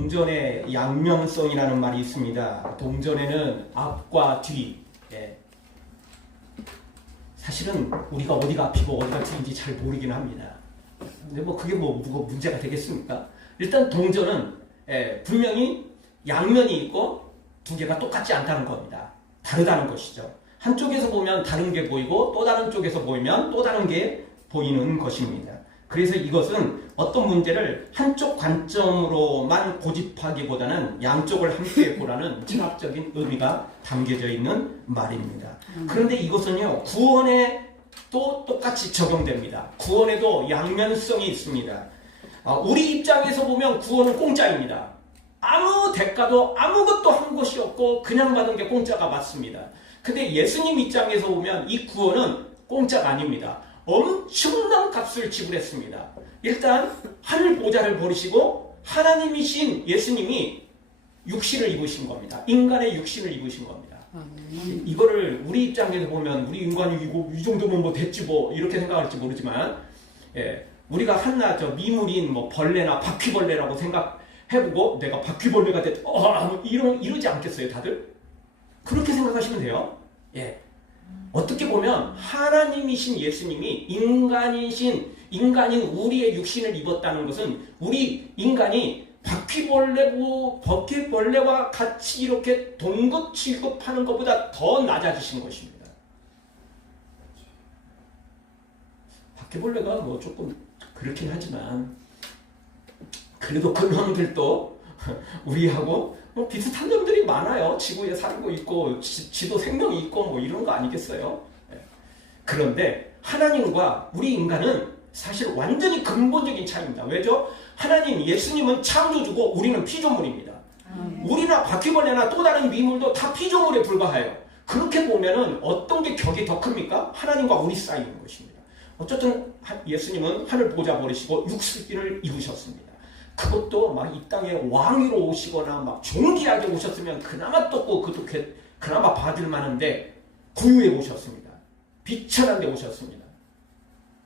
동전의 양면성이라는 말이 있습니다. 동전에는 앞과 뒤. 사실은 우리가 어디가 앞이고 어디가 뒤인지 잘 모르긴 합니다. 근데 뭐 그게 뭐 문제가 되겠습니까? 일단 동전은 분명히 양면이 있고 두 개가 똑같지 않다는 겁니다. 다르다는 것이죠. 한쪽에서 보면 다른 게 보이고 또 다른 쪽에서 보이면 또 다른 게 보이는 것입니다. 그래서 이것은 어떤 문제를 한쪽 관점으로만 고집하기보다는 양쪽을 함께 보라는 진학적인 의미가 담겨져 있는 말입니다. 그런데 이것은요, 구원에 또 똑같이 적용됩니다. 구원에도 양면성이 있습니다. 우리 입장에서 보면 구원은 공짜입니다. 아무 대가도 아무것도 한 것이 없고 그냥 받은 게 공짜가 맞습니다. 근데 예수님 입장에서 보면 이 구원은 공짜가 아닙니다. 엄청난 값을 지불했습니다. 일단 하늘 보좌를 버리시고 하나님이신 예수님이 육신을 입으신 겁니다. 인간의 육신을 입으신 겁니다. 이거를 우리 입장에서 보면 우리 인간이 이 정도면 뭐 됐지 뭐 이렇게 생각할지 모르지만 우리가 한낱 미물인 뭐 벌레나 바퀴벌레라고 생각해보고 내가 바퀴벌레가 됐다 이러지 않겠어요 다들? 그렇게 생각하시면 돼요. 어떻게 보면 하나님이신 예수님이 인간인 우리의 육신을 입었다는 것은 우리 인간이 바퀴벌레와 같이 이렇게 동급 취급하는 것보다 더 낮아지신 것입니다. 바퀴벌레가 뭐 조금 그렇긴 하지만 그래도 그놈들도 우리하고 뭐 비슷한 점들이 많아요. 지구에 살고 있고 지도 생명이 있고 뭐 이런 거 아니겠어요? 그런데 하나님과 우리 인간은 사실 완전히 근본적인 차이입니다. 왜죠? 하나님 예수님은 창조주고 우리는 피조물입니다. 우리나 바퀴벌레나 또 다른 미물도 다 피조물에 불과해요. 그렇게 보면은 어떤 게 격이 더 큽니까? 하나님과 우리 사이인 것입니다. 어쨌든 예수님은 하늘 보좌 버리시고 육신을 입으셨습니다. 그것도 막 이 땅에 왕위로 오시거나 막 존귀하게 오셨으면 그나마 떴고 그나마 받을 만한데 구유에 오셨습니다. 비천한 데 오셨습니다.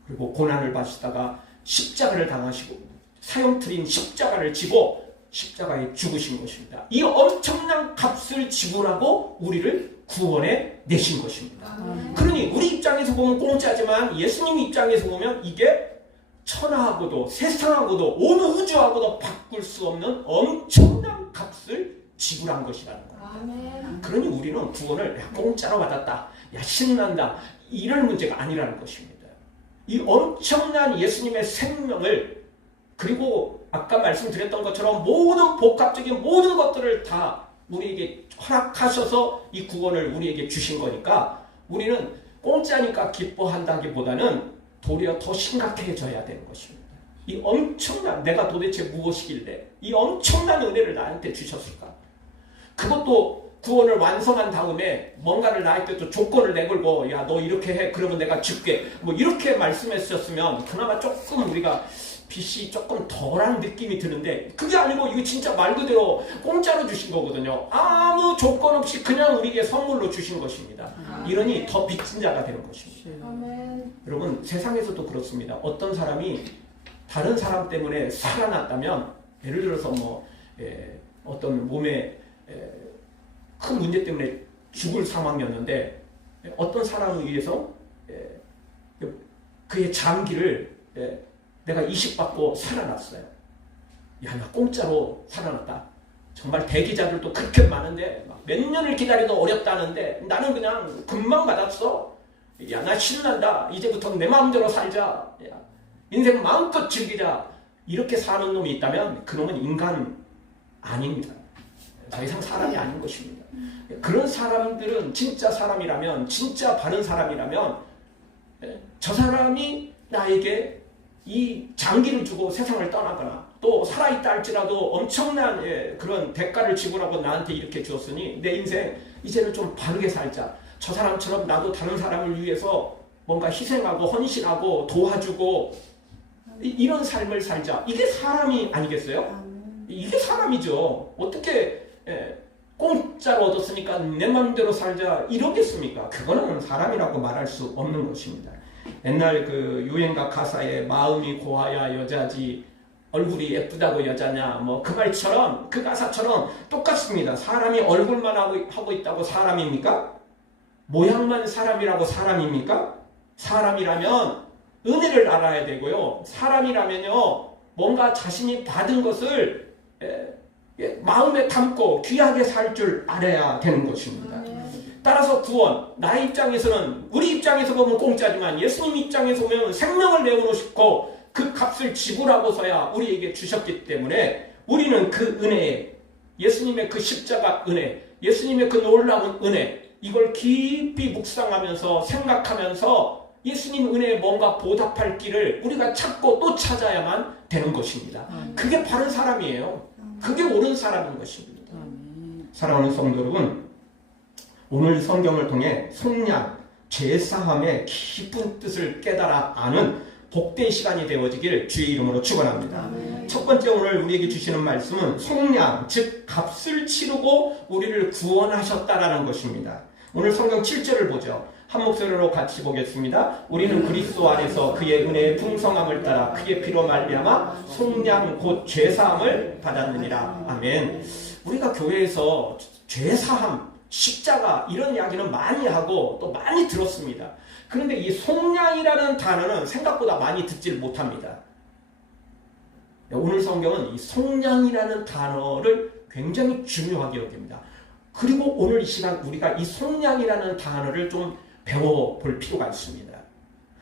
그리고 고난을 받으시다가 십자가를 당하시고 사형틀인 십자가를 지고 십자가에 죽으신 것입니다. 이 엄청난 값을 지불하고 우리를 구원해 내신 것입니다. 그러니 우리 입장에서 보면 공짜지만 예수님 입장에서 보면 이게 천하하고도 세상하고도 온 우주하고도 바꿀 수 없는 엄청난 값을 지불한 것이라는 겁니다. 그러니 우리는 구원을 공짜로 받았다, 신난다 이런 문제가 아니라는 것입니다. 이 엄청난 예수님의 생명을 그리고 아까 말씀드렸던 것처럼 모든 복합적인 모든 것들을 다 우리에게 허락하셔서 이 구원을 우리에게 주신 거니까 우리는 공짜니까 기뻐한다기보다는 도리어 더 심각해져야 되는 것입니다. 이 엄청난 내가 도대체 무엇이길래 이 엄청난 은혜를 나한테 주셨을까? 그것도 구원을 완성한 다음에 뭔가를 나한테 또 조건을 내걸고 야 너 이렇게 해 그러면 내가 줄게 뭐 이렇게 말씀했었으면 그나마 조금 우리가 빛이 조금 덜한 느낌이 드는데 그게 아니고 이거 진짜 말 그대로 공짜로 주신 거거든요. 아무 조건 없이 그냥 우리에게 선물로 주신 것입니다. 이러니 더 빚진 자가 되는 것입니다. 여러분 세상에서도 그렇습니다. 어떤 사람이 다른 사람 때문에 살아났다면 예를 들어서 뭐 어떤 몸에 큰 문제 때문에 죽을 상황이었는데 어떤 사람을 위해서 그의 장기를 내가 이식받고 살아났어요. 야, 나 공짜로 살아났다. 정말 대기자들도 그렇게 많은데 몇 년을 기다려도 어렵다는데 나는 그냥 금방 받았어. 야, 나 신난다. 이제부터 내 마음대로 살자. 야, 인생 마음껏 즐기자. 이렇게 사는 놈이 있다면 그 놈은 인간 아닙니다. 더 이상 사람이 아닌 것입니다. 그런 사람들은 진짜 사람이라면 진짜 바른 사람이라면 저 사람이 나에게 이 장기를 주고 세상을 떠나거나 또 살아있다 할지라도 엄청난 그런 대가를 지불하고 나한테 이렇게 주었으니 내 인생 이제는 좀 바르게 살자. 저 사람처럼 나도 다른 사람을 위해서 뭔가 희생하고 헌신하고 도와주고 이런 삶을 살자. 이게 사람이 아니겠어요? 이게 사람이죠. 어떻게 공짜로 얻었으니까 내 마음대로 살자 이러겠습니까? 그거는 사람이라고 말할 수 없는 것입니다. 옛날 그 유행가 가사에 마음이 고와야 여자지 얼굴이 예쁘다고 여자냐, 뭐 그 말처럼, 그 가사처럼 똑같습니다. 사람이 얼굴만 하고 있다고 사람입니까? 모양만 사람이라고 사람입니까? 사람이라면 은혜를 알아야 되고요. 사람이라면요, 뭔가 자신이 받은 것을 마음에 담고 귀하게 살 줄 알아야 되는 것입니다. 따라서 구원, 나의 입장에서는, 우리 입장에서 보면 공짜지만 예수님 입장에서 보면 생명을 내어놓으시고 그 값을 지불하고서야 우리에게 주셨기 때문에 우리는 그 은혜에, 예수님의 그 십자가 은혜, 예수님의 그 놀라운 은혜, 이걸 깊이 묵상하면서 생각하면서 예수님 은혜에 뭔가 보답할 길을 우리가 찾고 또 찾아야만 되는 것입니다. 그게 바른 사람이에요. 그게 옳은 사람인 것입니다. 사랑하는 성도 여러분, 오늘 성경을 통해 속량, 죄사함의 깊은 뜻을 깨달아 아는 복된 시간이 되어지길 주의 이름으로 축원합니다. 첫 번째 오늘 우리에게 주시는 말씀은 속량, 즉 값을 치르고 우리를 구원하셨다라는 것입니다. 오늘 성경 7절을 보죠. 한 목소리로 같이 보겠습니다. 우리는 그리스도 안에서 그의 은혜의 풍성함을 따라 그의 피로 말미암아 속량 곧 죄사함을 받았느니라. 아멘. 우리가 교회에서 죄사함, 십자가 이런 이야기는 많이 하고 또 많이 들었습니다. 그런데 이 속량이라는 단어는 생각보다 많이 듣질 못합니다. 오늘 성경은 이 속량이라는 단어를 굉장히 중요하게 여깁니다. 그리고 오늘 이 시간 우리가 이 속량이라는 단어를 좀 배워볼 필요가 있습니다.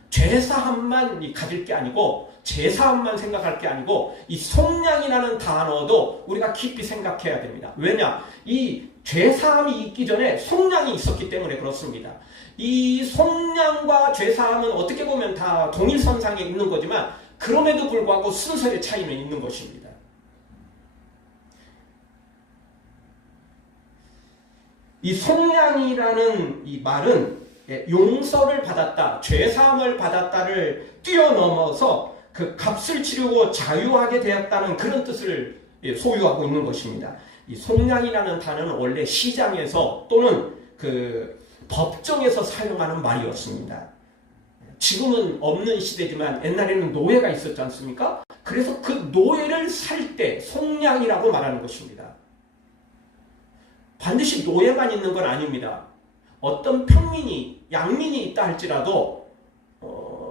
죄사함만 가질 게 아니고 제사함만 생각할 게 아니고 이 속량이라는 단어도 우리가 깊이 생각해야 됩니다. 왜냐? 이 죄사함이 있기 전에 속량이 있었기 때문에 그렇습니다. 이 속량과 죄사함은 어떻게 보면 다 동일선상에 있는 거지만 그럼에도 불구하고 순서의 차이는 있는 것입니다. 이 속량이라는 이 말은 용서를 받았다, 죄사함을 받았다를 뛰어넘어서 그 값을 치르고 자유하게 되었다는 그런 뜻을 소유하고 있는 것입니다. 이 속량이라는 단어는 원래 시장에서 또는 그 법정에서 사용하는 말이었습니다. 지금은 없는 시대지만 옛날에는 노예가 있었지 않습니까? 그래서 그 노예를 살 때 속량이라고 말하는 것입니다. 반드시 노예만 있는 건 아닙니다. 어떤 평민이, 양민이 있다 할지라도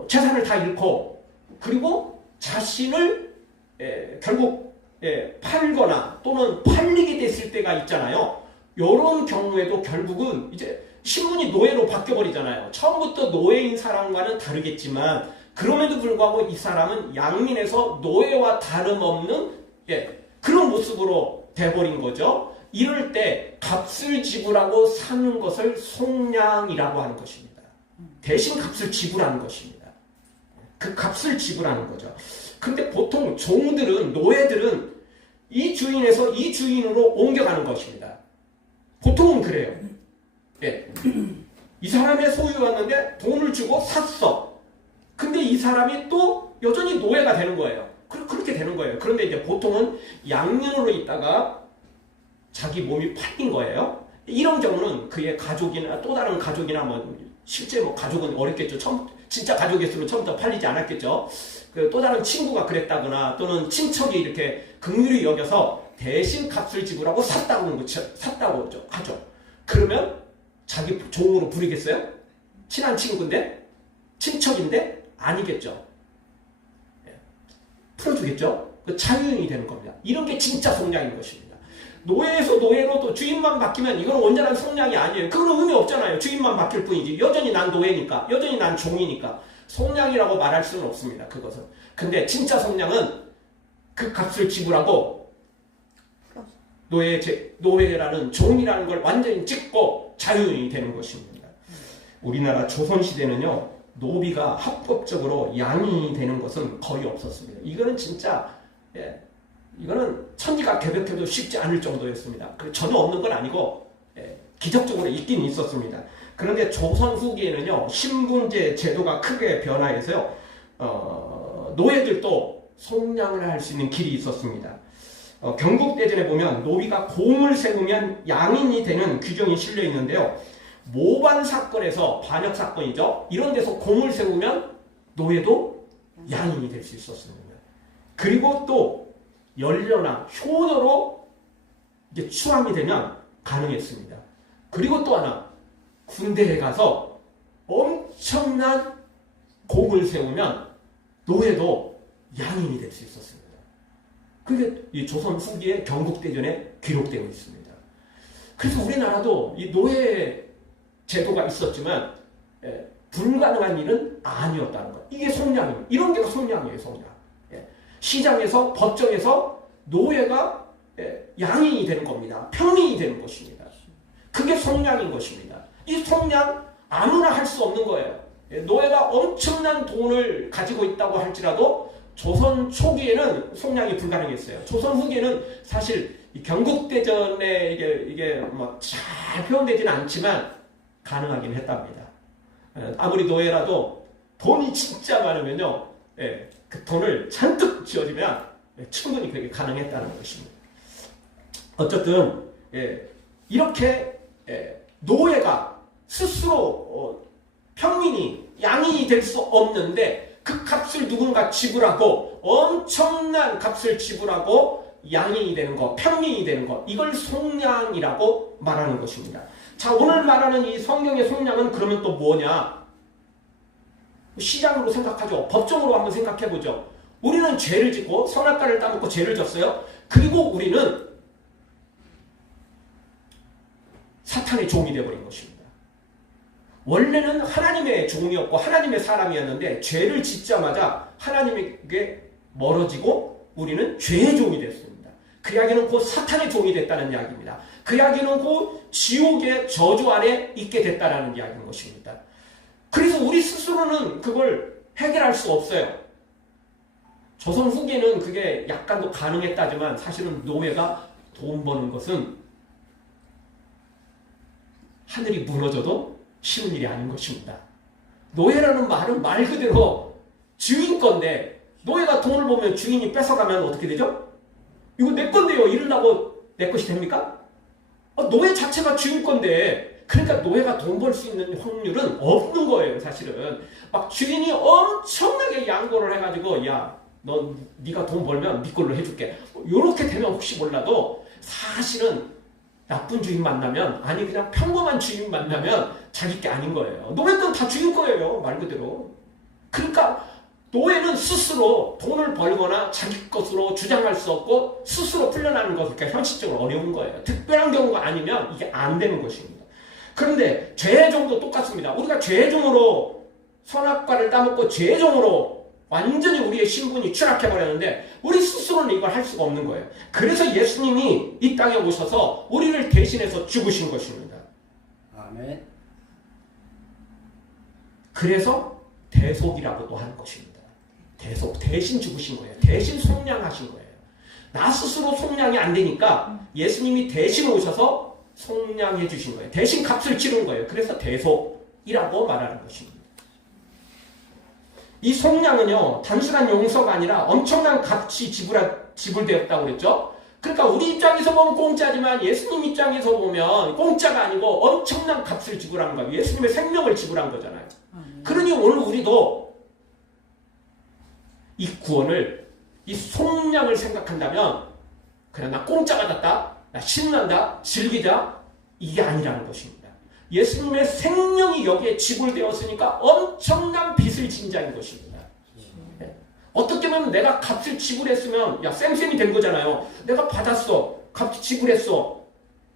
재산을 다 잃고 그리고 자신을 결국 팔거나 또는 팔리게 됐을 때가 있잖아요. 이런 경우에도 결국은 이제 신분이 노예로 바뀌어버리잖아요. 처음부터 노예인 사람과는 다르겠지만 그럼에도 불구하고 이 사람은 양민에서 노예와 다름없는 그런 모습으로 돼버린 거죠. 이럴 때 값을 지불하고 사는 것을 속량이라고 하는 것입니다. 대신 값을 지불하는 것입니다. 그 값을 지불하는 거죠. 근데 보통 종들은, 노예들은 이 주인에서 이 주인으로 옮겨가는 것입니다. 보통은 그래요. 이 사람의 소유였는데 돈을 주고 샀어. 근데 이 사람이 또 여전히 노예가 되는 거예요. 그렇게 되는 거예요. 그런데 이제 보통은 양면으로 있다가 자기 몸이 팔린 거예요. 이런 경우는 그의 가족이나 또 다른 가족이나 뭐 실제 뭐 가족은 어렵겠죠. 진짜 가족이었으면 처음부터 팔리지 않았겠죠. 또 다른 친구가 그랬다거나 또는 친척이 이렇게 긍휼히 여겨서 대신 값을 지불하고 샀다고 하죠. 그러면 자기 종으로 부리겠어요? 친한 친구인데? 친척인데? 아니겠죠. 풀어주겠죠? 자유인이 되는 겁니다. 이런 게 진짜 속량인 것입니다. 노예에서 노예로 또 주인만 바뀌면 이건 온전한 속량이 아니에요. 그건 의미 없잖아요. 주인만 바뀔 뿐이지. 여전히 난 노예니까. 여전히 난 종이니까. 속량이라고 말할 수는 없습니다. 그것은. 근데 진짜 속량은 그 값을 지불하고 노예라는 종이라는 걸 완전히 찍고 자유인이 되는 것입니다. 우리나라 조선시대는요. 노비가 합법적으로 양이 되는 것은 거의 없었습니다. 이거는 진짜 이거는 천지가 개벽해도 쉽지 않을 정도였습니다. 전혀 없는 건 아니고 기적적으로 있긴 있었습니다. 그런데 조선 후기에는요. 신분제 제도가 크게 변화해서요. 노예들도 속량을 할 수 있는 길이 있었습니다. 경국대전에 보면 노비가 공을 세우면 양인이 되는 규정이 실려 있는데요. 모반 사건에서 반역 사건이죠. 이런 데서 공을 세우면 노예도 양인이 될 수 있었습니다. 그리고 또 연료나 효녀로 이제 추앙이 되면 가능했습니다. 그리고 또 하나, 군대에 가서 엄청난 공을 세우면 노예도 양인이 될 수 있었습니다. 그게 이 조선 후기의 경국대전에 기록되어 있습니다. 그래서 우리나라도 이 노예 제도가 있었지만 불가능한 일은 아니었다는 것. 이게 속량입니다. 이런 게 속량이에요, 속량. 시장에서, 법정에서 노예가 양인이 되는 겁니다. 평민이 되는 것입니다. 그게 속량인 것입니다. 이 속량 아무나 할 수 없는 거예요. 노예가 엄청난 돈을 가지고 있다고 할지라도 조선 초기에는 속량이 불가능했어요. 조선 후기에는 사실 경국대전에 이게 뭐 잘 표현되지는 않지만 가능하긴 했답니다. 아무리 노예라도 돈이 진짜 많으면요, 그 돈을 잔뜩 쥐어주면 충분히 그게 가능했다는 것입니다. 어쨌든 이렇게 노예가 스스로 평민이 양인이 될 수 없는데 그 값을 누군가 지불하고 엄청난 값을 지불하고 양인이 되는 것, 평민이 되는 것, 이걸 속량이라고 말하는 것입니다. 자, 오늘 말하는 이 성경의 속량은 그러면 또 뭐냐? 시장으로 생각하죠. 법정으로 한번 생각해보죠. 우리는 죄를 짓고 선악과를 따먹고 죄를 졌어요. 그리고 우리는 사탄의 종이 되어버린 것입니다. 원래는 하나님의 종이었고 하나님의 사람이었는데 죄를 짓자마자 하나님에게 멀어지고 우리는 죄의 종이 됐습니다. 그 이야기는 곧 사탄의 종이 됐다는 이야기입니다. 그 이야기는 곧 지옥의 저주 안에 있게 됐다는 이야기인 것입니다. 그래서 우리 스스로는 그걸 해결할 수 없어요. 조선 후기에는 그게 약간 더 가능했다지만 사실은 노예가 돈 버는 것은 하늘이 무너져도 쉬운 일이 아닌 것입니다. 노예라는 말은 말 그대로 주인 건데 노예가 돈을 보면 주인이 뺏어가면 어떻게 되죠? 이거 내 건데요. 이러려고 내 것이 됩니까? 노예 자체가 주인 건데 그러니까 노예가 돈 벌 수 있는 확률은 없는 거예요. 사실은 막 주인이 엄청나게 양보를 해가지고 야, 네가 돈 벌면 네 걸로 해줄게. 이렇게 되면 혹시 몰라도 사실은 나쁜 주인 만나면 아니 그냥 평범한 주인 만나면 자기 게 아닌 거예요. 노예는 다 주인 거예요. 말 그대로. 그러니까 노예는 스스로 돈을 벌거나 자기 것으로 주장할 수 없고 스스로 풀려나는 것은 그러니까 현실적으로 어려운 거예요. 특별한 경우가 아니면 이게 안 되는 것입니다. 그런데 죄의 종도 똑같습니다. 우리가 죄의 종으로 선악과를 따먹고 죄의 종으로 완전히 우리의 신분이 추락해버렸는데 우리 스스로는 이걸 할 수가 없는 거예요. 그래서 예수님이 이 땅에 오셔서 우리를 대신해서 죽으신 것입니다. 아멘. 그래서 대속이라고도 하는 것입니다. 대속, 대신 죽으신 거예요. 대신 속량하신 거예요. 나 스스로 속량이 안 되니까 예수님이 대신 오셔서 속량해 주신 거예요. 대신 값을 치른 거예요. 그래서 대속이라고 말하는 것입니다. 이 속량은요, 단순한 용서가 아니라 엄청난 값이 지불되었다고 그랬죠? 그러니까 우리 입장에서 보면 공짜지만 예수님 입장에서 보면 공짜가 아니고 엄청난 값을 지불한 거예요. 예수님의 생명을 지불한 거잖아요. 그러니 오늘 우리도 이 구원을, 이 속량을 생각한다면 그냥 나 공짜 받았다, 나 신난다, 즐기자, 이게 아니라는 것입니다. 예수님의 생명이 여기에 지불되었으니까 엄청난 빚을 진 자인 것입니다. 어떻게 보면 내가 값을 지불했으면 야 쌤쌤이 된 거잖아요. 내가 받았어. 값 지불했어.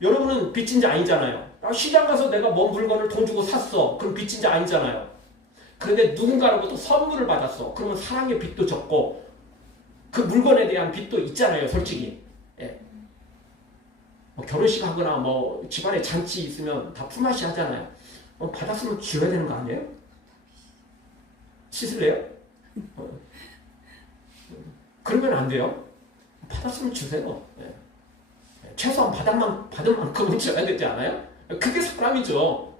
여러분은 빚진 자 아니잖아요. 시장 가서 내가 뭔 물건을 돈 주고 샀어. 그럼 빚진 자 아니잖아요. 그런데 누군가로부터 선물을 받았어. 그러면 사랑의 빚도 적고 그 물건에 대한 빚도 있잖아요. 솔직히. 뭐 결혼식 하거나 뭐 집안에 잔치 있으면 다 품앗이 하잖아요. 받았으면 줘야 되는 거 아니에요? 씻을래요? 그러면 안 돼요. 받았으면 주세요. 최소한 받은 만큼은 줘야 되지 않아요? 그게 사람이죠.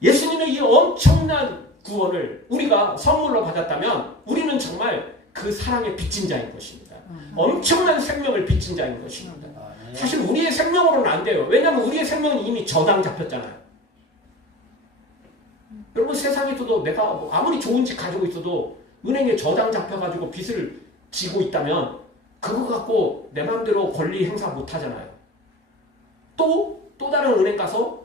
예수님의 이 엄청난 구원을 우리가 선물로 받았다면 우리는 정말 그 사랑의 빚진 자인 것입니다. 엄청난 생명을 빚진 자인 것입니다. 사실 우리의 생명으로는 안 돼요. 왜냐하면 우리의 생명은 이미 저당 잡혔잖아요. 여러분 세상에서도 내가 아무리 좋은 집 가지고 있어도 은행에 저당 잡혀가지고 빚을 지고 있다면 그거 갖고 내 마음대로 권리 행사 못 하잖아요. 또 다른 은행 가서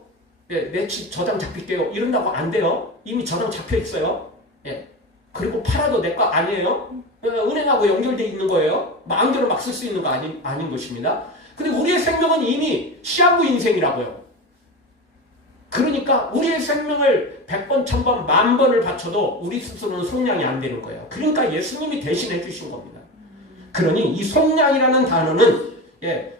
내 저당 잡힐게요. 이런다고 안 돼요. 이미 저당 잡혀 있어요. 예. 그리고 팔아도 내 거 아니에요. 은행하고 연결되어 있는 거예요. 마음대로 막 쓸 수 있는 거 아닌 것입니다. 근데 우리의 생명은 이미 시한부 인생이라고요. 그러니까 우리의 생명을 100번, 1000번, 10,000번을 바쳐도 우리 스스로는 속량이 안 되는 거예요. 그러니까 예수님이 대신해 주신 겁니다. 그러니 이 속량이라는 단어는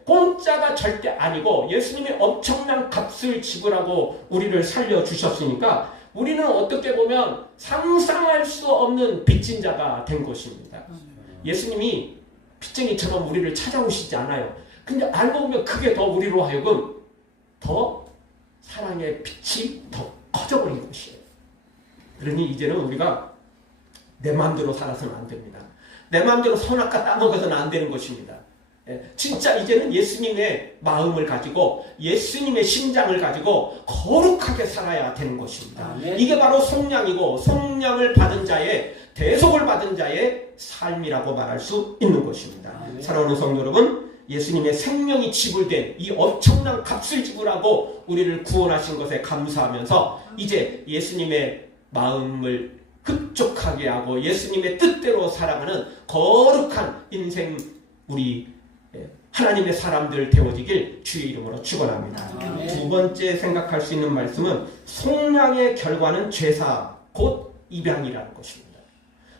공짜가 절대 아니고 예수님이 엄청난 값을 지불하고 우리를 살려주셨으니까 우리는 어떻게 보면 상상할 수 없는 빚진 자가 된 것입니다. 예수님이 빚쟁이처럼 우리를 찾아오시지 않아요. 근데 알고 보면 그게 더 우리로 하여금 더 사랑의 빛이 더 커져버린 것이에요. 그러니 이제는 우리가 내 마음대로 살아서는 안 됩니다. 내 마음대로 선악과 따먹어서는 안 되는 것입니다. 진짜 이제는 예수님의 마음을 가지고 예수님의 심장을 가지고 거룩하게 살아야 되는 것입니다. 이게 바로 속량이고 속량을 받은 자의 대속을 받은 자의 삶이라고 말할 수 있는 것입니다. 사랑하는 성도 여러분, 예수님의 생명이 지불된 이 엄청난 값을 지불하고 우리를 구원하신 것에 감사하면서 이제 예수님의 마음을 흡족하게 하고 예수님의 뜻대로 살아가는 거룩한 인생 우리 하나님의 사람들 되어지길 주의 이름으로 축원합니다. 두 번째 생각할 수 있는 말씀은 속량의 결과는 죄사 곧 입양이라는 것입니다.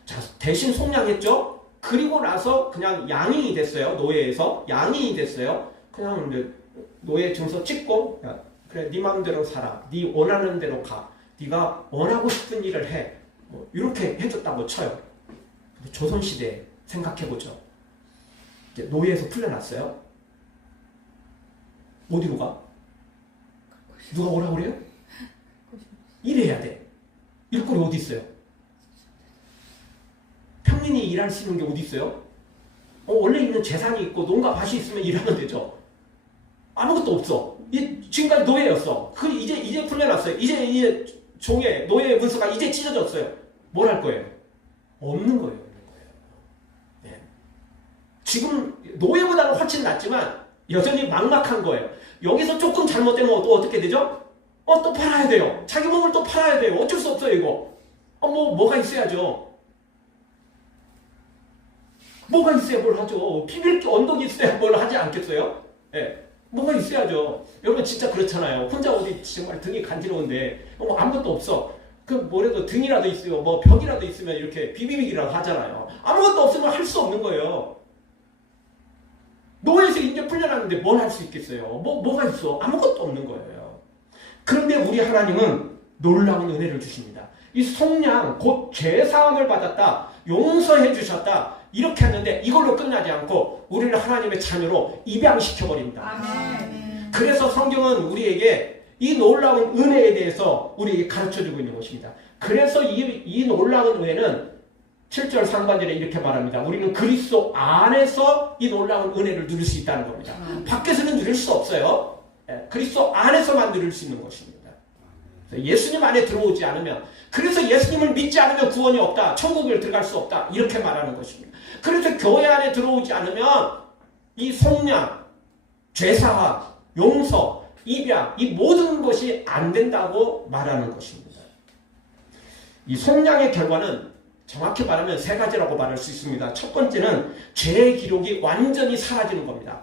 자, 대신 속량했죠. 그리고 나서 그냥 양인이 됐어요. 노예에서 양인이 됐어요. 그냥 노예 증서 찍고 야, 그래 네 마음대로 살아. 네 원하는 대로 가. 네가 원하고 싶은 일을 해. 뭐 이렇게 해줬다고 쳐요. 조선시대 생각해보죠. 이제 노예에서 풀려났어요. 어디로 가? 누가 오라고 그래요? 일해야 돼. 일거리 어디 있어요? 평민이 일할 수 있는 게 어디 있어요? 원래 있는 재산이 있고 농가 밭이 있으면 일하면 되죠. 아무것도 없어. 지금까지 노예였어. 이제 풀려났어요. 이제 종의 노예의 문서가 이제 찢어졌어요. 뭘 할 거예요? 없는 거예요. 네. 지금 노예보다는 훨씬 낫지만 여전히 막막한 거예요. 여기서 조금 잘못되면 또 어떻게 되죠? 또 팔아야 돼요. 자기 몸을 또 팔아야 돼요. 어쩔 수 없어요, 이거. 뭐가 있어야죠. 뭐가 있어야 뭘 하죠. 비빌 언덕이 있어야 뭘 하지 않겠어요? 예. 뭐가 있어야죠. 여러분 진짜 그렇잖아요. 혼자 어디 정말 등이 간지러운데 아무것도 없어. 뭐라도 등이라도 있어요. 벽이라도 있으면 이렇게 비비기라도 하잖아요. 아무것도 없으면 할 수 없는 거예요. 노예에서 이제 풀려났는데 뭘 할 수 있겠어요? 뭐가 있어? 아무것도 없는 거예요. 그런데 우리 하나님은 놀라운 은혜를 주십니다. 이 속량 곧 죄사함을 받았다. 용서해 주셨다. 이렇게 했는데 이걸로 끝나지 않고 우리를 하나님의 자녀로 입양시켜버립니다. 아멘. 그래서 성경은 우리에게 이 놀라운 은혜에 대해서 우리에게 가르쳐주고 있는 것입니다. 그래서 이 놀라운 은혜는 7절 상반절에 이렇게 말합니다. 우리는 그리스도 안에서 이 놀라운 은혜를 누릴 수 있다는 겁니다. 밖에서는 누릴 수 없어요. 그리스도 안에서만 누릴 수 있는 것입니다. 예수님 안에 들어오지 않으면, 그래서 예수님을 믿지 않으면 구원이 없다, 천국을 들어갈 수 없다, 이렇게 말하는 것입니다. 그래서 교회 안에 들어오지 않으면 이 속량, 죄사함, 용서, 입양, 이 모든 것이 안 된다고 말하는 것입니다. 이 속량의 결과는 정확히 말하면 세 가지라고 말할 수 있습니다. 첫 번째는 죄의 기록이 완전히 사라지는 겁니다.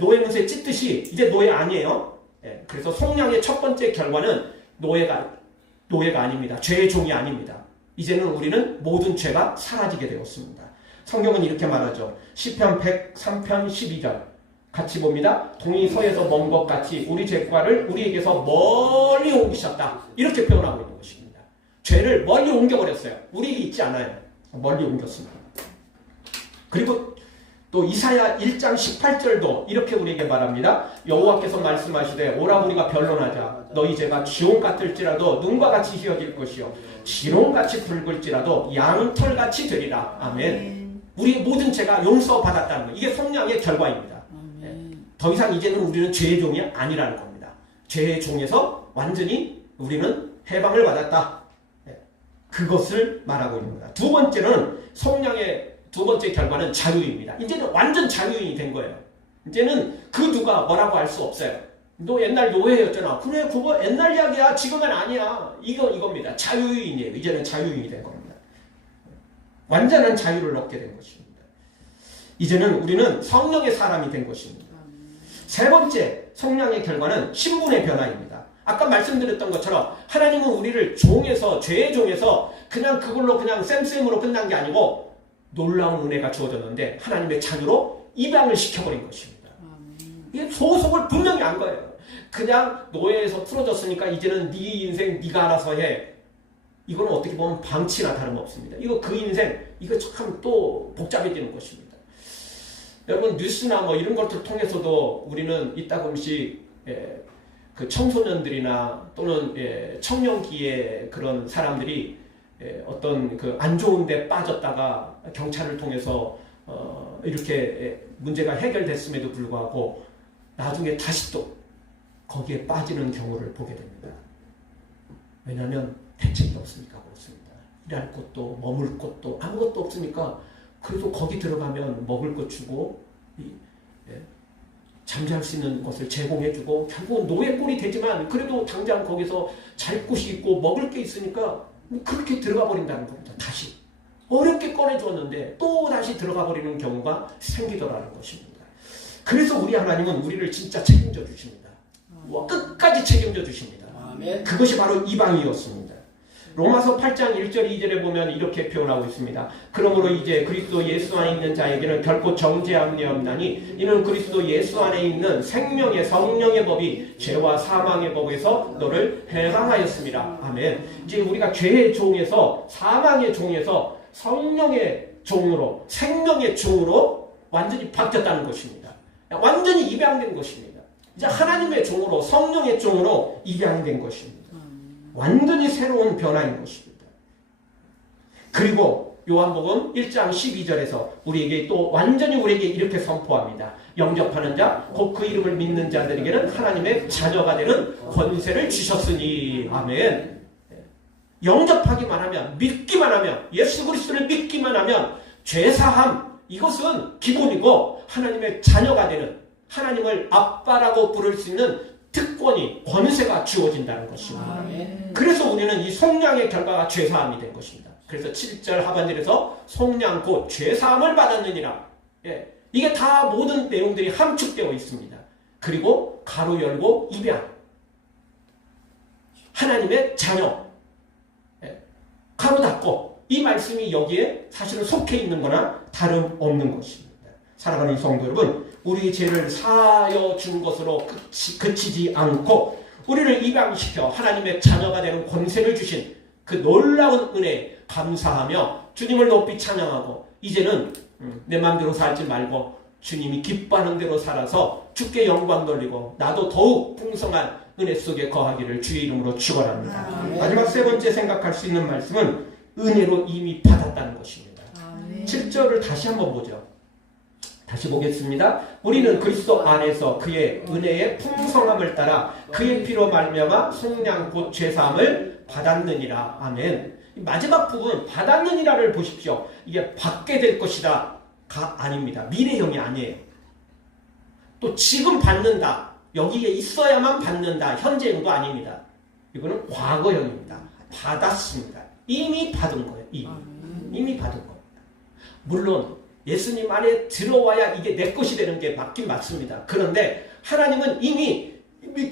노예 문서에 찢듯이 이제 노예 아니에요. 그래서 속량의 첫 번째 결과는 노예가 아닙니다. 죄의 종이 아닙니다. 이제는 우리는 모든 죄가 사라지게 되었습니다. 성경은 이렇게 말하죠. 시편 103편 12절 같이 봅니다. 동이 서에서 먼 것 같이 우리 죄과를 우리에게서 멀리 옮기셨다. 이렇게 표현하고 있는 것입니다. 죄를 멀리 옮겨버렸어요. 우리에게 있지 않아요. 멀리 옮겼습니다. 그리고 또 이사야 1장 18절도 이렇게 우리에게 말합니다. 여호와께서 말씀하시되 오라 우리가 변론하자. 너희 죄가 지옥 같을지라도 눈과 같이 휘어질 것이요 지롱같이 붉을지라도 양털같이 되리라. 아멘. 우리의 모든 죄가 용서받았다는 것. 이게 속량의 결과입니다. 더 이상 이제는 우리는 죄의 종이 아니라는 겁니다. 죄의 종에서 완전히 우리는 해방을 받았다. 그것을 말하고 있는 거다. 두 번째는 성령의 두 번째 결과는 자유입니다. 이제는 완전 자유인이 된 거예요. 이제는 그 누가 뭐라고 할 수 없어요. 너 옛날 노예였잖아. 그래, 그거 옛날 이야기야. 지금은 아니야. 이겁니다. 자유인이에요. 이제는 자유인이 된 겁니다. 완전한 자유를 얻게 된 것입니다. 이제는 우리는 성령의 사람이 된 것입니다. 세 번째 성령의 결과는 신분의 변화입니다. 아까 말씀드렸던 것처럼 하나님은 우리를 종에서, 죄의 종에서 그냥 그걸로 그냥 쌤쌤으로 끝난 게 아니고 놀라운 은혜가 주어졌는데 하나님의 자녀로 입양을 시켜버린 것입니다. 이게 소속을 분명히 안 거예요. 그냥 노예에서 풀어졌으니까 이제는 네 인생 네가 알아서 해. 이거는 어떻게 보면 방치나 다름없습니다. 이거 그 인생, 이거 참 또 복잡해지는 것입니다. 여러분 뉴스나 뭐 이런 것들 통해서도 우리는 이따금씩 그 청소년들이나 또는 청년기의 그런 사람들이 어떤 그 안 좋은 데 빠졌다가 경찰을 통해서 이렇게 문제가 해결됐음에도 불구하고 나중에 다시 또 거기에 빠지는 경우를 보게 됩니다. 왜냐하면 대책이 없으니까 그렇습니다. 일할 곳도 머물 곳도 아무것도 없으니까 그래도 거기 들어가면 먹을 것 주고 잠잘 수 있는 것을 제공해주고 결국 노예꼴이 되지만 그래도 당장 거기서 잘 곳이 있고 먹을 게 있으니까 그렇게 들어가 버린다는 겁니다. 다시 어렵게 꺼내주었는데 또 다시 들어가 버리는 경우가 생기더라는 것입니다. 그래서 우리 하나님은 우리를 진짜 책임져 주십니다. 끝까지 책임져 주십니다. 그것이 바로 이방이었습니다. 로마서 8장 1절 2절에 보면 이렇게 표현하고 있습니다. 그러므로 이제 그리스도 예수 안에 있는 자에게는 결코 정죄함이 없나니 이는 그리스도 예수 안에 있는 생명의 성령의 법이 죄와 사망의 법에서 너를 해방하였습니다. 아멘. 이제 우리가 죄의 종에서 사망의 종에서 성령의 종으로 생명의 종으로 완전히 바뀌었다는 것입니다. 완전히 입양된 것입니다. 이제 하나님의 종으로 성령의 종으로 입양된 것입니다. 완전히 새로운 변화인 것입니다. 그리고 요한복음 1장 12절에서 우리에게 또 완전히 우리에게 이렇게 선포합니다. 영접하는 자, 곧 그 이름을 믿는 자들에게는 하나님의 자녀가 되는 권세를 주셨으니. 아멘. 영접하기만 하면, 믿기만 하면, 예수 그리스도를 믿기만 하면 죄사함, 이것은 기본이고 하나님의 자녀가 되는, 하나님을 아빠라고 부를 수 있는 특권이, 권세가 주어진다는 것입니다. 그래서 우리는 이 속량의 결과가 죄사함이 된 것입니다. 그래서 7절 하반절에서 속량 곧 죄사함을 받았느니라. 이게 다 모든 내용들이 함축되어 있습니다. 그리고 가로 열고 입양, 하나님의 자녀, 가로 닫고, 이 말씀이 여기에 사실은 속해 있는 거나 다름없는 것입니다. 사랑하는 성도 여러분, 우리 죄를 사하여 준 것으로 그치지 않고 우리를 입양시켜 하나님의 자녀가 되는 권세를 주신 그 놀라운 은혜에 감사하며 주님을 높이 찬양하고, 이제는 내 마음대로 살지 말고 주님이 기뻐하는 대로 살아서 주께 영광 돌리고 나도 더욱 풍성한 은혜 속에 거하기를 주의 이름으로 축원합니다. 마지막 세 번째 생각할 수 있는 말씀은 은혜로 이미 받았다는 것입니다. 7절을 다시 한번 보죠. 다시 보겠습니다. 우리는 그리스도 안에서 그의 은혜의 풍성함을 따라 그의 피로 말미암아 속량 곧 죄사함을 받았느니라. 아멘. 마지막 부분 받았느니라를 보십시오. 이게 받게 될 것이다 가 아닙니다. 미래형이 아니에요. 또 지금 받는다, 여기에 있어야만 받는다, 현재형도 아닙니다. 이거는 과거형입니다. 받았습니다. 이미 받은 거예요. 이미 받은 겁니다. 물론 예수님 안에 들어와야 이게 내 것이 되는 게 맞긴 맞습니다. 그런데 하나님은 이미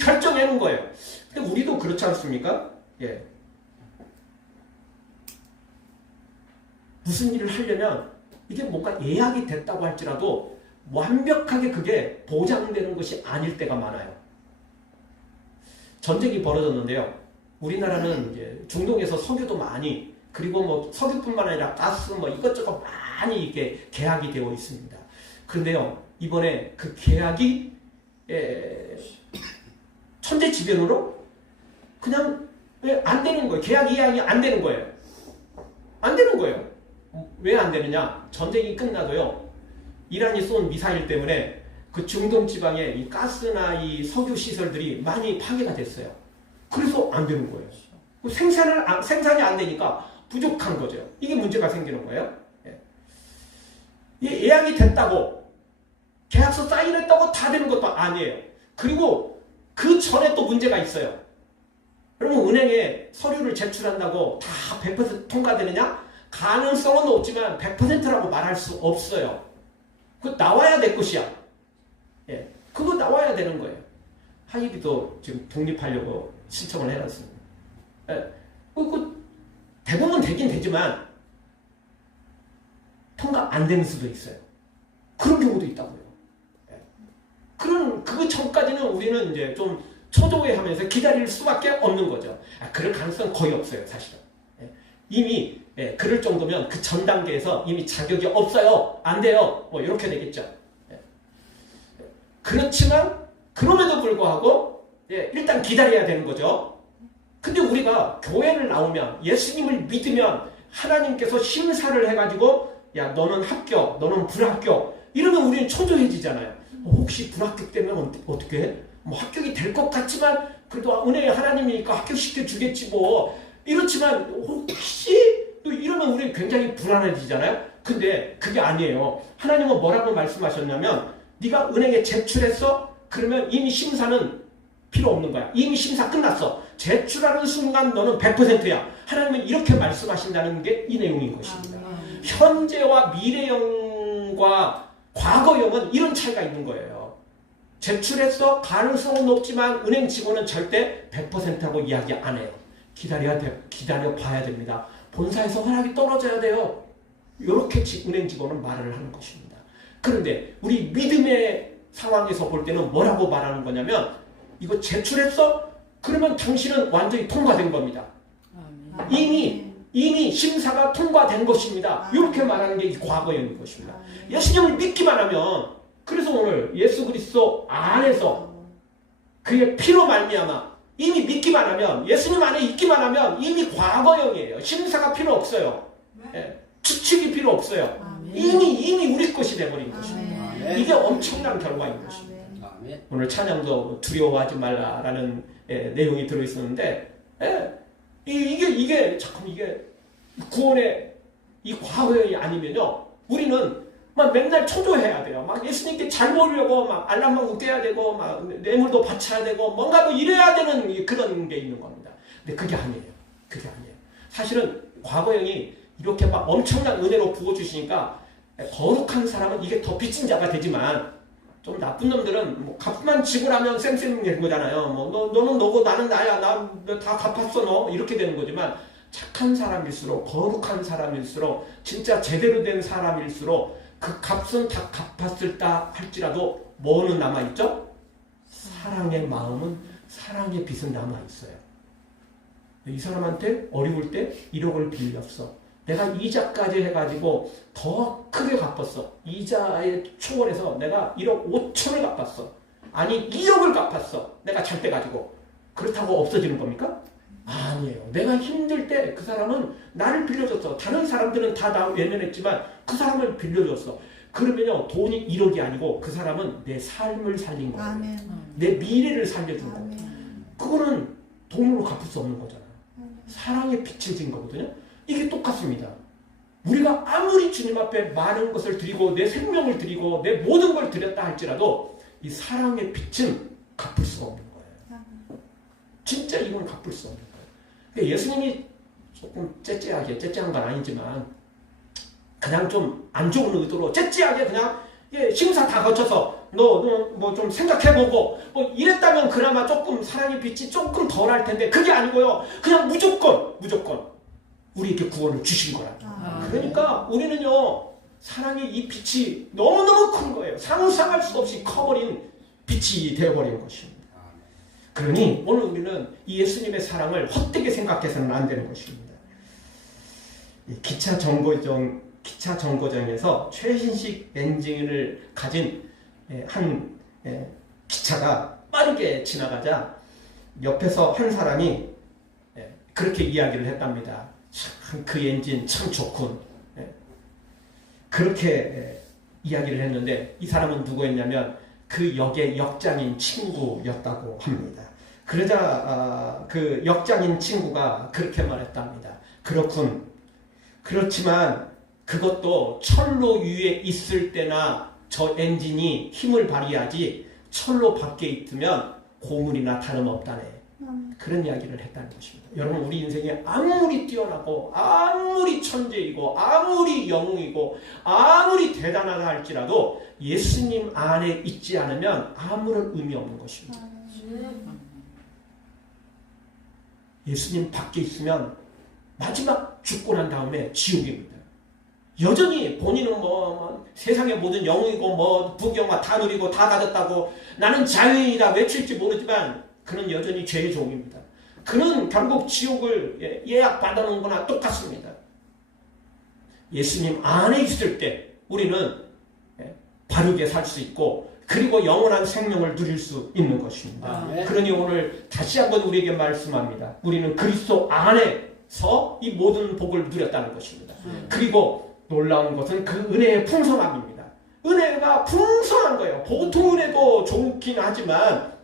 결정해 놓은 거예요. 근데 우리도 그렇지 않습니까? 무슨 일을 하려면 이게 뭔가 예약이 됐다고 할지라도 완벽하게 그게 보장되는 것이 아닐 때가 많아요. 전쟁이 벌어졌는데요. 우리나라는 이제 중동에서 석유도 많이, 그리고 뭐 석유뿐만 아니라 가스 뭐 이것저것 많이 이게 계약이 되어 있습니다. 그런데요, 이번에 그 계약이 천재지변으로 그냥 안 되는 거예요. 계약 이행이 안 되는 거예요. 안 되는 거예요. 왜 안 되느냐? 전쟁이 끝나도요, 이란이 쏜 미사일 때문에 그 중동 지방에 이 가스나 이 석유 시설들이 많이 파괴가 됐어요. 그래서 안 되는 거예요. 생산이 안 되니까 부족한 거죠. 이게 문제가 생기는 거예요. 예약이 됐다고 계약서 사인했다고 다 되는 것도 아니에요. 그리고 그 전에 또 문제가 있어요. 여러분 은행에 서류를 제출한다고 다 100% 통과되느냐? 가능성은 높지만 100%라고 말할 수 없어요. 그거 나와야 될 것이야. 그거 나와야 되는 거예요. 하이비도 지금 독립하려고 신청을 해놨습니다. 대부분 되긴 되지만 통과 안 되는 수도 있어요. 그런 경우도 있다고요. 그 전까지는 우리는 이제 좀 초조해하면서 기다릴 수밖에 없는 거죠. 그럴 가능성 거의 없어요, 사실은. 이미 그럴 정도면 그 전 단계에서 이미 자격이 없어요, 안 돼요, 뭐 이렇게 되겠죠. 그렇지만 그럼에도 불구하고 일단 기다려야 되는 거죠. 근데 우리가 교회를 나오면 예수님을 믿으면 하나님께서 심사를 해가지고 야 너는 합격, 너는 불합격 이러면 우리는 초조해지잖아요. 혹시 불합격 되면 어떻게 해? 뭐 합격이 될 것 같지만 그래도 은혜의 하나님이니까 합격시켜 주겠지 뭐 이렇지만 혹시 이러면 우리 굉장히 불안해지잖아요. 근데 그게 아니에요. 하나님은 뭐라고 말씀하셨냐면 네가 은행에 제출했어? 그러면 이미 심사는 필요 없는 거야. 이미 심사 끝났어. 제출하는 순간 너는 100%야. 하나님은 이렇게 말씀하신다는 게 이 내용인 것입니다. 현재와 미래형과 과거형은 이런 차이가 있는 거예요. 제출했어? 가능성은 높지만 은행 직원은 절대 100%라고 이야기 안 해요. 기다려 봐야 됩니다. 본사에서 허락이 떨어져야 돼요. 이렇게 은행 직원은 말을 하는 것입니다. 그런데 우리 믿음의 상황에서 볼 때는 뭐라고 말하는 거냐면 이거 제출했어? 그러면 당신은 완전히 통과된 겁니다. 이미 심사가 통과된 것입니다. 이렇게 말하는 게 과거형인 것입니다. 예수님을 믿기만 하면 그래서 오늘 예수 그리스도 안에서 그의 피로 말미암아 이미 믿기만 하면 예수님 안에 있기만 하면 이미 과거형이에요. 심사가 필요 없어요. 추측이 필요 없어요. 이미 우리 것이 돼버린 것입니다. 이게 엄청난 결과인 것입니다. 오늘 찬양도 두려워하지 말라라는 내용이 들어있었는데 이게 구원의 이 과거형이 아니면요 우리는 막 맨날 초조해야 돼요. 막 예수님께 잘 보려고 막 알람만 웃겨야 되고 막 뇌물도 바쳐야 되고 뭔가 뭐 이래야 되는 그런 게 있는 겁니다. 근데 그게 아니에요. 사실은 과거형이 이렇게 막 엄청난 은혜로 부어주시니까 거룩한 사람은 이게 더 빚진 자가 되지만 좀 나쁜 놈들은 뭐 값만 지불하면 쌩쌩 된 거잖아요. 뭐 너는 너고 나는 나야. 나 다 갚았어 너 이렇게 되는 거지만 착한 사람일수록 거룩한 사람일수록 진짜 제대로 된 사람일수록 그 값은 다 갚았을다 할지라도 뭐는 남아있죠? 사랑의 마음은 사랑의 빚은 남아있어요. 이 사람한테 어려울 때 1억을 빌렸어. 내가 이자까지 해가지고 더 크게 갚았어. 이자에 초월해서 내가 1억 5천을 갚았어. 아니 2억을 갚았어. 내가 잘 때 가지고. 그렇다고 없어지는 겁니까? 아니에요. 내가 힘들 때 그 사람은 나를 빌려줬어. 다른 사람들은 다 나 외면했지만 그 사람을 빌려줬어. 그러면요 돈이 1억이 아니고 그 사람은 내 삶을 살린 거예요. 아멘. 내 미래를 살려준 거예요. 그거는 돈으로 갚을 수 없는 거잖아요. 사랑에 비춰진 거거든요. 이게 똑같습니다. 우리가 아무리 주님 앞에 많은 것을 드리고 내 생명을 드리고 내 모든 걸 드렸다 할지라도 이 사랑의 빛은 갚을 수가 없는 거예요. 진짜 이건 갚을 수 없는 거예요. 그러니까 예수님이 조금 째째한 건 아니지만 그냥 좀 안 좋은 의도로 째째하게 그냥 심사 다 거쳐서 너 뭐 좀 생각해보고 뭐 이랬다면 그나마 조금 사랑의 빛이 조금 덜 할 텐데 그게 아니고요. 그냥 무조건 우리에게 구원을 주신 거라. 그러니까 우리는요 사랑의 이 빛이 너무너무 큰 거예요. 상상할 수 없이 커버린 빛이 되어버린 것입니다. 그러니 오늘 우리는 이 예수님의 사랑을 헛되게 생각해서는 안 되는 것입니다. 기차 정거장에서 최신식 엔진을 가진 한 기차가 빠르게 지나가자 옆에서 한 사람이 그렇게 이야기를 했답니다. 참, 그 엔진 참 좋군. 그렇게 이야기를 했는데 이 사람은 누구였냐면 그 역의 역장인 친구였다고 합니다. 그러자 그 역장인 친구가 그렇게 말했답니다. 그렇군. 그렇지만 그것도 철로 위에 있을 때나 저 엔진이 힘을 발휘하지 철로 밖에 있으면 고물이나 다름없다네. 그런 이야기를 했다는 것입니다. 여러분, 우리 인생이 아무리 뛰어나고 아무리 천재이고 아무리 영웅이고 아무리 대단하다 할지라도 예수님 안에 있지 않으면 아무런 의미 없는 것입니다. 예수님 밖에 있으면 마지막 죽고 난 다음에 지옥입니다. 여전히 본인은 세상의 모든 영웅이고 부경화 다 누리고 다 가졌다고 나는 자유인이다 외칠지 모르지만 그는 여전히 죄의 종입니다. 그는 결국 지옥을 예약받아놓은 거나 똑같습니다. 예수님 안에 있을 때 우리는 바르게 살 수 있고 그리고 영원한 생명을 누릴 수 있는 것입니다. 그러니 오늘 다시 한번 우리에게 말씀합니다. 우리는 그리스도 안에서 이 모든 복을 누렸다는 것입니다. 그리고 놀라운 것은 그 은혜의 풍성함입니다. 은혜가 풍성한 거예요. 보통 은혜도 좋긴 하지만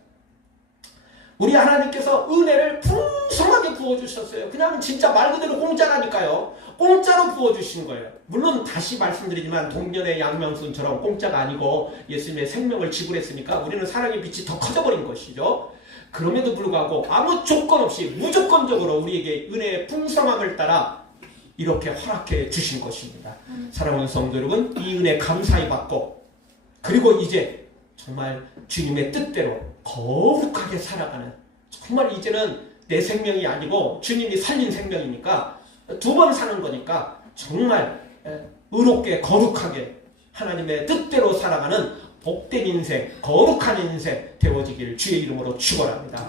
우리 하나님께서 은혜를 풍성하게 부어주셨어요. 그냥 진짜 말 그대로 공짜라니까요. 공짜로 부어주신 거예요. 물론 다시 말씀드리지만 동년의 양명순처럼 공짜가 아니고 예수님의 생명을 지불했으니까 우리는 사랑의 빛이 더 커져버린 것이죠. 그럼에도 불구하고 아무 조건 없이 무조건적으로 우리에게 은혜의 풍성함을 따라 이렇게 허락해 주신 것입니다. 사랑하는 성도 여러분, 이 은혜 감사히 받고 그리고 이제 정말 주님의 뜻대로 거룩하게 살아가는, 정말 이제는 내 생명이 아니고 주님이 살린 생명이니까 두 번 사는 거니까 정말 의롭게 거룩하게 하나님의 뜻대로 살아가는 복된 인생, 거룩한 인생 되어지기를 주의 이름으로 축원합니다.